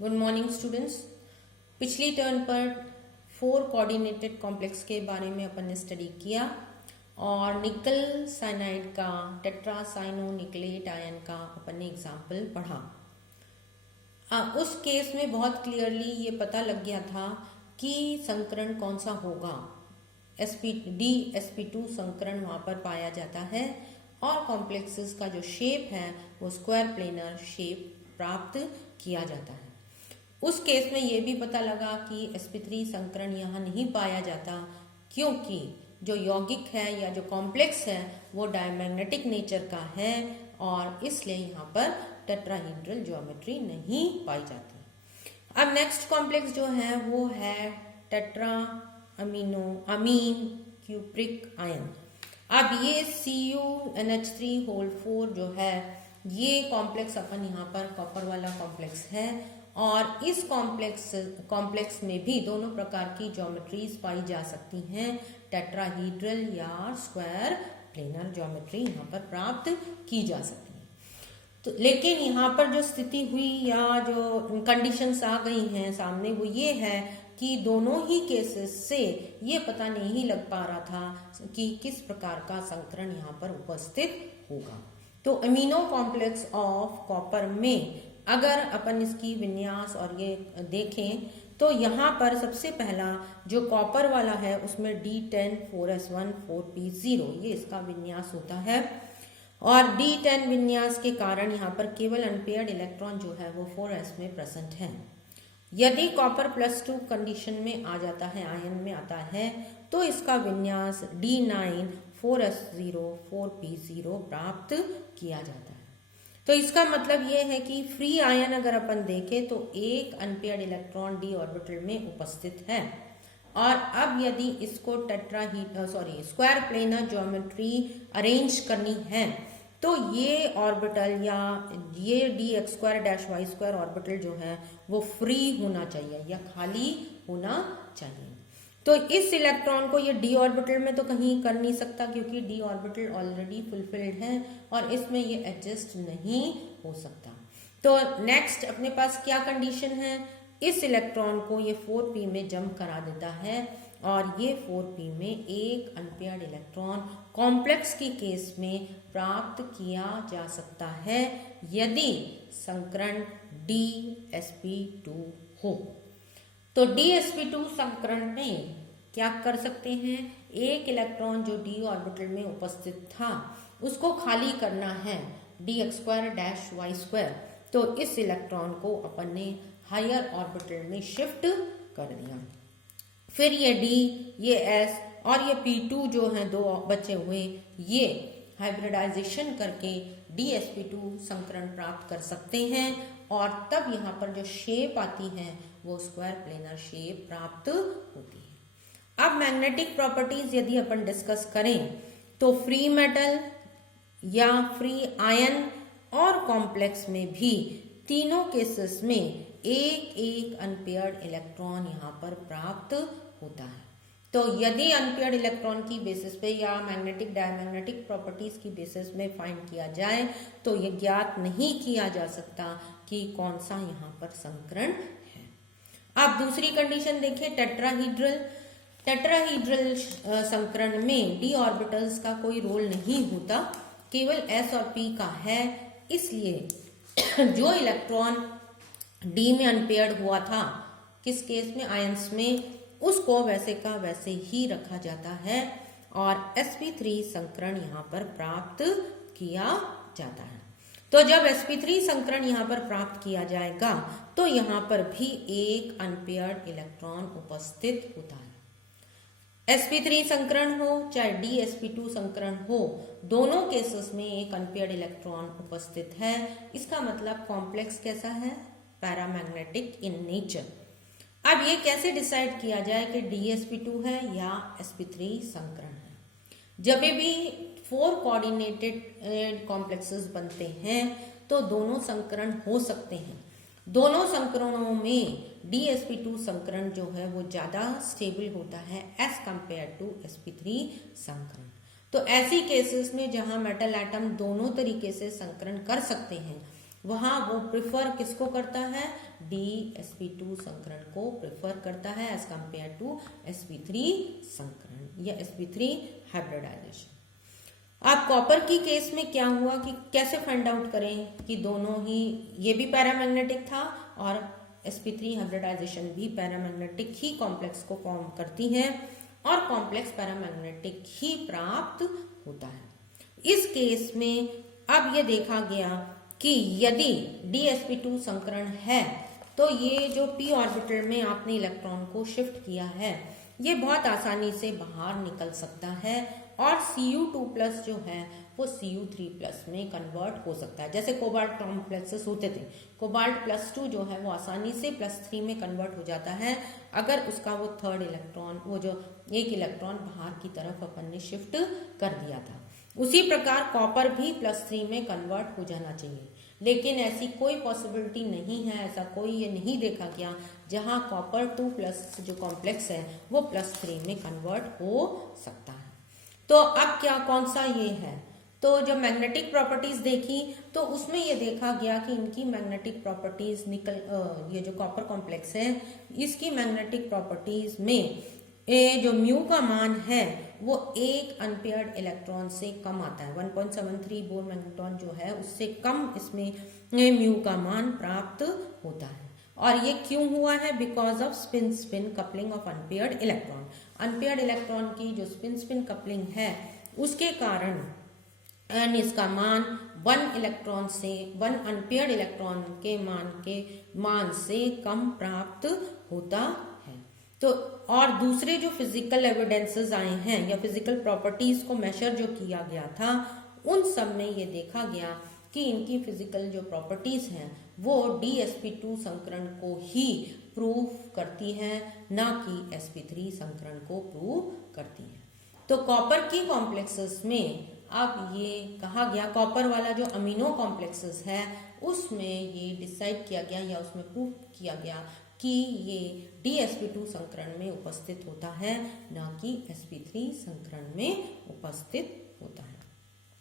Good morning students. पिछली turn पर 4 coordinated complex के बारे में अपन ने स्टडी किया और निकल साइनाइड का टेट्रासाइनोनिकलेट आयन का अपन ने एग्जाम्पल पढ़ा। उस केस में बहुत क्लियरली ये पता लग गया था कि संकरण कौन सा होगा। sp2 संकरण वहां पर पाया जाता है और कॉम्प्लेक्सेस का जो शेप है वो स्क्वायर प्लेनर शेप प्राप्त किया जाता है। उस केस में ये भी पता लगा कि sp3 संकरण यहाँ नहीं पाया जाता क्योंकि जो यौगिक है या जो कॉम्प्लेक्स है वो डायमैग्नेटिक नेचर का है और इसलिए यहाँ पर टेट्राहीड्रल ज्योमेट्री नहीं पाई जाती। अब नेक्स्ट कॉम्प्लेक्स जो है वो है टेट्रा अमीन क्यूप्रिक आयन। अब ये CuNH3 जो है ये कॉम्प्लेक्स अपन यहाँ पर कॉपर वाला कॉम्प्लेक्स है और इस कॉम्प्लेक्स में भी दोनों प्रकार की ज्योमेट्रीज पाई जा सकती हैं। टेट्राहीड्रल या स्क्वायर प्लेनर ज्योमेट्री यहाँ पर प्राप्त की जा सकती है। तो लेकिन यहाँ पर जो स्थिति हुई या जो कंडीशंस आ गई हैं सामने वो ये है कि दोनों ही केसेस से ये पता नहीं लग पा रहा था कि किस प्रकार का संकरण यहाँ पर उपस्थित होगा। तो अमीनो कॉम्प्लेक्स ऑफ कॉपर में अगर अपन इसकी विन्यास और ये देखें तो यहाँ पर सबसे पहला जो कॉपर वाला है उसमें D10 4s1 4p0 ये इसका विन्यास होता है और D10 विन्यास के कारण यहाँ पर केवल अनपेयर्ड इलेक्ट्रॉन जो है वो 4s में प्रेजेंट है। यदि कॉपर +2 कंडीशन में आ जाता है, आयन में आता है, तो इसका विन्यास D9 4s0 4p0 प्राप्त किया जाता है। तो इसका मतलब ये है कि फ्री आयन अगर अपन देखें तो एक अनपेयर्ड इलेक्ट्रॉन d ऑर्बिटल में उपस्थित है और अब यदि इसको स्क्वायर प्लेनर ज्योमेट्री अरेंज करनी है तो ये ऑर्बिटल या ये dx2-y2 ऑर्बिटल जो है वो फ्री होना चाहिए या खाली होना चाहिए। तो इस इलेक्ट्रॉन को ये d ऑर्बिटल में तो कहीं कर नहीं सकता क्योंकि d ऑर्बिटल ऑलरेडी फुलफिल्ड है और इसमें ये एडजस्ट नहीं हो सकता। तो नेक्स्ट अपने पास क्या कंडीशन है, इस इलेक्ट्रॉन को ये 4p में जंप करा देता है और ये 4p में एक अनपेयर्ड इलेक्ट्रॉन कॉम्प्लेक्स की केस में प्राप्त किया जा सकता है यदि संकरण dsp2 हो। तो dsp2 संकरण में क्या कर सकते हैं, एक इलेक्ट्रॉन जो d ऑर्बिटल में उपस्थित था उसको खाली करना है dx2-y2, तो इस इलेक्ट्रॉन को अपन ने हायर ऑर्बिटल में शिफ्ट कर दिया। फिर ये d, ये s और ये p2 जो हैं दो बचे हुए ये हाइब्रिडाइजेशन करके dsp2 संकरण प्राप्त कर सकते हैं और तब यहाँ पर जो शेप आती है वो स्क्वायर प्लेनर शेप प्राप्त होती है। अब मैग्नेटिक प्रॉपर्टीज यदि अपन डिस्कस करें तो फ्री मेटल या फ्री आयन और कॉम्प्लेक्स में भी तीनों केसेस में एक एक अनपेयर्ड इलेक्ट्रॉन यहाँ पर प्राप्त होता है। तो यदि अनपेयर्ड इलेक्ट्रॉन की बेसिस पे या मैग्नेटिक डायमैग्नेटिक प्रॉपर्टीज की बेसिस में फाइंड किया जाए तो ये ज्ञात नहीं किया जा सकता कि कौन सा यहाँ पर संकरण है। अब दूसरी कंडीशन देखें टेट्राहीड्रल संकरण में d ऑर्बिटल्स का कोई रोल नहीं होता, केवल s और p का है। इसलिए जो इलेक्ट्रॉन d में अनपेयर्ड हुआ था किस केस में, आयंस में, उसको वैसे का वैसे ही रखा जाता है और sp3 संकरण यहाँ पर प्राप्त किया जाता है। तो जब sp3 संकरण यहाँ पर प्राप्त किया जाएगा तो यहाँ पर भी एक अनपेयर्ड इलेक्ट्रॉन उपस्थित होता है। sp3 संकरण हो चाहे dsp2 संकरण हो, दोनों केसेस में एक अनपेयर्ड इलेक्ट्रॉन उपस्थित है। इसका मतलब कॉम्प्लेक्स कैसा है, पैरामैग्नेटिक इन नेचर। अब ये कैसे डिसाइड किया जाए कि dsp2 है या sp3 संकरण है। जब भी 4 कोऑर्डिनेटेड कॉम्प्लेक्सेस बनते हैं तो दोनों संकरण हो सकते हैं। दोनों संकरणों में dsp2 संकरण जो है वो ज्यादा स्टेबल होता है एज कंपेयर टू sp3 संकरण। तो ऐसी केसेस में जहां मेटल एटम दोनों तरीके से संकरण कर सकते हैं वहां वो प्रिफर किसको करता है, DsP2 संकरण को प्रिफर करता है एज कंपेयर टू sp3 संकरण या sp3 हाइब्रिडाइजेशन। अब कॉपर की केस में क्या हुआ कि कैसे फाइंड आउट करें कि दोनों ही, ये भी पैरामैग्नेटिक था और sp3 हाइब्रिडाइजेशन भी पैरामैग्नेटिक ही कॉम्प्लेक्स को फॉर्म करती है और कॉम्प्लेक्स पैरामैग्नेटिक ही प्राप्त होता है। इस केस में अब ये देखा गया कि यदि DsP2 संकरण है तो ये जो p ऑर्बिटल में आपने इलेक्ट्रॉन को शिफ्ट किया है ये बहुत आसानी से बाहर निकल सकता है और Cu2+ जो है वो Cu3+ में कन्वर्ट हो सकता है। जैसे कोबाल्ट कॉम्प्लेक्सेस होते थे, कोबाल्ट +2 जो है वो आसानी से +3 में कन्वर्ट हो जाता है अगर उसका वो थर्ड इलेक्ट्रॉन, वो जो एक इलेक्ट्रॉन बाहर की तरफ अपन ने शिफ्ट कर दिया था। उसी प्रकार कॉपर भी +3 में कन्वर्ट हो जाना चाहिए, लेकिन ऐसी कोई पॉसिबिलिटी नहीं है, ऐसा कोई ये नहीं देखा गया जहां कॉपर 2+ जो कॉम्प्लेक्स है वो +3 में कन्वर्ट हो सकता है। तो अब क्या, कौन सा ये है, तो जब मैग्नेटिक प्रॉपर्टीज देखी तो उसमें ये देखा गया कि इनकी मैग्नेटिक प्रॉपर्टीज ये जो कॉपर कॉम्प्लेक्स है इसकी मैग्नेटिक प्रॉपर्टीज में जो म्यू का मान है वो एक अनपेयर्ड इलेक्ट्रॉन से कम आता है। 1.73 बोर मैग्नेट्रॉन जो है उससे कम इसमें म्यू का मान प्राप्त होता है। और ये क्यों हुआ है, because off spin spin coupling of unpaired electron. Unpaired electron की जो स्पिन स्पिन कपलिंग है उसके कारण इसका मान 1 इलेक्ट्रॉन से 1 अनपेयर्ड इलेक्ट्रॉन के मान से कम प्राप्त होता है। तो और दूसरे जो फिजिकल एविडेंसेस आए हैं या फिजिकल प्रॉपर्टीज को मेजर जो किया गया था उन सब में ये देखा गया कि इनकी फिजिकल जो प्रॉपर्टीज हैं वो DsP2 संकरण को ही प्रूव करती है, ना कि sp3 संकरण को प्रूव करती है। तो कॉपर की कॉम्प्लेक्सेस में अब ये कहा गया, कॉपर वाला जो अमीनो कॉम्प्लेक्सेस है उसमें ये डिसाइड किया गया या उसमें प्रूव किया गया कि ये DsP2 संकरण में उपस्थित होता है, ना कि sp3 संकरण में उपस्थित होता है।